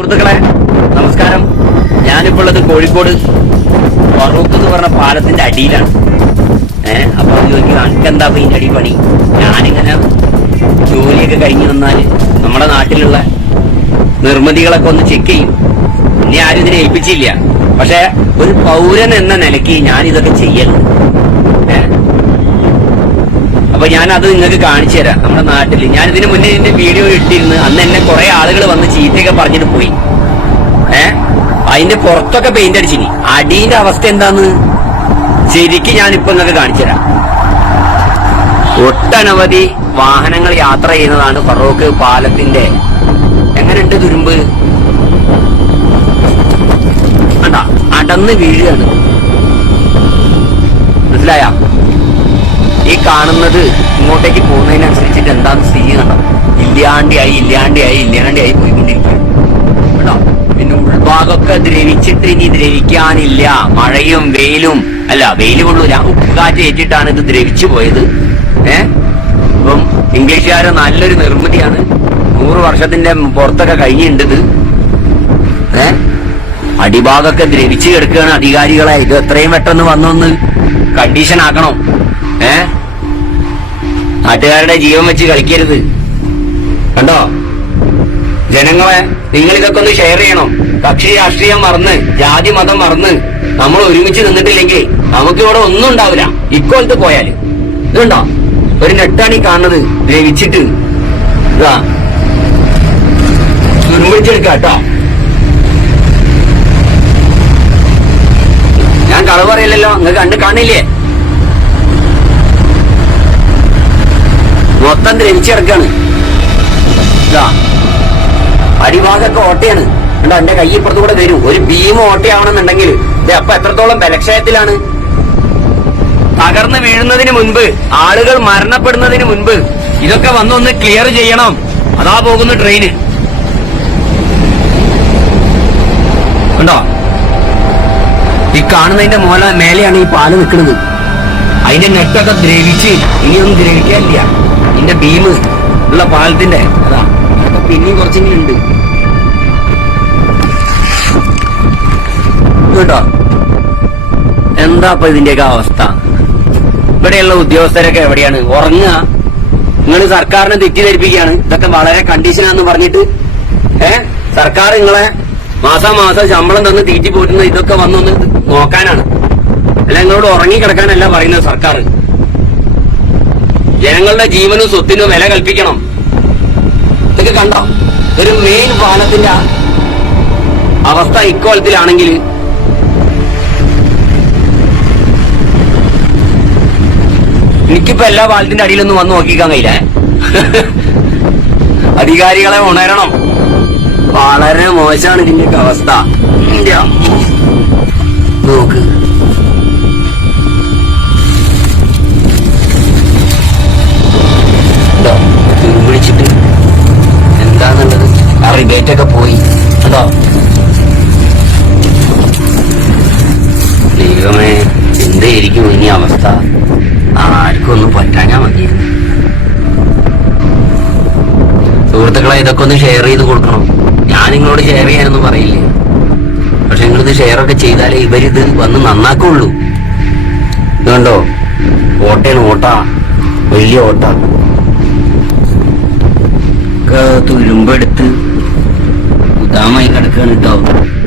സുഹൃത്തുക്കളെ നമസ്കാരം. ഞാനിപ്പോൾ ഉള്ളത് കോഴിക്കോട്. ഫറൂഖ് എന്ന് പറഞ്ഞ പാലത്തിന്റെ അടിയിലാണ്. ഏഹ് അപ്പൊ അത് ചോദിക്കും അനക്കെന്താ ഇപ്പൊ ഇതിന്റെ അടി പണി? ഞാനിങ്ങനെ ജോലിയൊക്കെ കഴിഞ്ഞു വന്നാൽ നമ്മുടെ നാട്ടിലുള്ള നിർമ്മിതികളൊക്കെ ഒന്ന് ചെക്ക് ചെയ്യും. ഇനി ആരും ഇതിനെ ഏൽപ്പിച്ചില്ല. പക്ഷെ ഒരു പൗരൻ എന്ന നിലയ്ക്ക് ഞാൻ ഇതൊക്കെ ചെയ്യലുണ്ട്. ഏഹ് അപ്പൊ ഞാൻ അത് നിങ്ങൾക്ക് കാണിച്ചു തരാം നമ്മുടെ നാട്ടിൽ ഞാൻ ഇതിനു മുന്നേ ഇതിന്റെ വീഡിയോ ഇട്ടിരുന്നു. അന്ന് എന്നെ കുറെ ആളുകൾ വന്ന് ചീത്തയൊക്കെ പറഞ്ഞിട്ട് പോയി. ഏ? അതിന്റെ പുറത്തൊക്കെ പെയിന്റ് അടിച്ചിനി. അടീന്റെ അവസ്ഥ എന്താന്ന്? ശരിക്കും ഞാൻ ഇപ്പൊ നിങ്ങൾക്ക് കാണിച്ചു തരാം. ഒട്ടനവധി വാഹനങ്ങൾ യാത്ര ചെയ്യുന്നതാണ് ഫറോക്ക് പാലത്തിന്റെ. എങ്ങനെയുണ്ട് തുരുമ്പ്? അടന്ന് വീഴുകയാണ്. മനസ്സിലായ? ഈ കാണുന്നത് ഇങ്ങോട്ടേക്ക് പോകുന്നതിനനുസരിച്ചിട്ട് എന്താണ് സ്ഥിതി കണ്ടോ ഇല്ലാണ്ടിയായി ഇല്ലാണ്ടിയായി ഇല്ലാണ്ടിയായി പോയിക്കൊണ്ടിരിക്കുകയാണ്. കേട്ടോ? പിന്നെ ഉൾഭാഗമൊക്കെ ദ്രവിച്ചിട്ട് ഇനി ദ്രവിക്കാനില്ല. മഴയും വെയിലും അല്ല വെയിൽ കൊള്ളൂല ഉപ്പുകാറ്റ് ഏറ്റിട്ടാണ് ഇത് ദ്രവിച്ചു പോയത്. ഏ? അപ്പം ഇംഗ്ലീഷുകാരെ നല്ലൊരു നിർമ്മിതിയാണ്. നൂറ് വർഷത്തിന്റെ പുറത്തൊക്കെ കഴിഞ്ഞിട്ടുണ്ട് ഇത് ഏ? അടിഭാഗമൊക്കെ ദ്രവിച്ചു കിടക്കുകയാണ് അധികാരികളെ. ഇത് എത്രയും പെട്ടെന്ന് വന്നൊന്ന് കണ്ടീഷൻ ആക്കണം. നാട്ടുകാരുടെ ജീവൻ വെച്ച് കളിക്കരുത്. കണ്ടോ? ജനങ്ങളെ നിങ്ങൾ ഇതൊക്കെ ഒന്ന് ഷെയർ ചെയ്യണം. കക്ഷി രാഷ്ട്രീയം മറന്ന് ജാതി മതം മറന്ന് നമ്മൾ ഒരുമിച്ച് നിന്നിട്ടില്ലെങ്കിൽ നമുക്ക് ഇവിടെ ഒന്നും ഉണ്ടാവില്ല. ഇക്കോലത്ത് പോയാൽ. ഇതുണ്ടോ? ഒരു നെട്ടാണ് ഈ കാണുന്നത്. ലഭിച്ചിട്ട് ഇതാ. ഞാൻ കളവ് പറയില്ലല്ലോ നിങ്ങൾ കണ്ട് കാണില്ലേ മൊത്തം ദ്രവിച്ചിറക്കാണ്. അടിഭാഗമൊക്കെ ഓട്ടയാണ്. കണ്ടോ എന്റെ കൈ ഇപ്പുറത്ത് കൂടെ വരും. ഒരു ഭീമ ഓട്ടയാവണമെന്നുണ്ടെങ്കിൽ അപ്പൊ എത്രത്തോളം ബലക്ഷയത്തിലാണ്? തകർന്നു വീഴുന്നതിന് മുൻപ് ആളുകൾ മരണപ്പെടുന്നതിന് മുൻപ് ഇതൊക്കെ വന്നൊന്ന് ക്ലിയർ ചെയ്യണം. അതാ പോകുന്ന ട്രെയിന് കണ്ടോ? ഈ കാണുന്നതിന്റെ മോല മേലെയാണ് ഈ പാൽ നിൽക്കുന്നത്. അതിന്റെ നെറ്റൊക്കെ ദ്രവിച്ച് ഇനിയൊന്നും ദ്രവിക്കാനില്ല ഇതിന്റെ ബീം ഉള്ള പാലത്തിന്റെ അതാ. അതൊക്കെ പിന്നെയും കുറച്ചെങ്കിലും ഉണ്ട്. കേട്ടോ എന്താ ഇപ്പൊ ഇതിന്റെയൊക്കെ അവസ്ഥ? ഇവിടെയുള്ള ഉദ്യോഗസ്ഥരൊക്കെ എവിടെയാണ്? ഉറങ്ങുക. നിങ്ങൾ സർക്കാരിനെ തെറ്റിദ്ധരിപ്പിക്കുകയാണ്. ഇതൊക്കെ വളരെ കണ്ടീഷനാന്ന് പറഞ്ഞിട്ട് ഏ? സർക്കാർ നിങ്ങളെ മാസാ മാസം ശമ്പളം തന്ന് തീറ്റി പോറ്റുന്ന ഇതൊക്കെ വന്നൊന്ന് നോക്കാനാണ്. അല്ല നിങ്ങളോട് ഉറങ്ങിക്കിടക്കാനല്ല പറയുന്നത് സർക്കാർ. ജനങ്ങളുടെ ജീവനും സ്വത്തിനും വില കൽപ്പിക്കണം. ഇതൊക്കെ കണ്ടോ? ഒരു മെയിൻ പാലത്തിന്റെ അവസ്ഥ ഇക്കോലത്തിലാണെങ്കിൽ എനിക്കിപ്പോ എല്ലാ പാലത്തിന്റെ അടിയിലൊന്നും വന്ന് നോക്കിക്കാൻ കഴിയില്ല. അധികാരികളെ ഉണരണം. വളരെ മോശമാണ് ഇതിന്റെയൊക്കെ അവസ്ഥ. നോക്ക്. ആ ഗേറ്റൊക്കെ പോയി. അതോ ദൈവമേ എന്തായിരിക്കും ഇനി അവസ്ഥ? ആർക്കും ഒന്നും പറ്റാഞ്ഞാ മതി. സുഹൃത്തുക്കളെ ഇതൊക്കെ ഒന്ന് ഷെയർ ചെയ്ത് കൊടുക്കണം. ഞാൻ നിങ്ങളോട് ഷെയർ ചെയ്യാനൊന്നും പറയില്ലേ. പക്ഷെ നിങ്ങളിത് ഷെയർ ഒക്കെ ചെയ്താലേ ഇവരിത് വന്ന് നന്നാക്കുള്ളൂ. ഇതുണ്ടോ? ഓട്ടയാണ് ഓട്ട. വലിയ ഓട്ട. തുരുമ്പെടുത്ത് ഉദാമായി കിടക്കുകയാണ് കേട്ടോ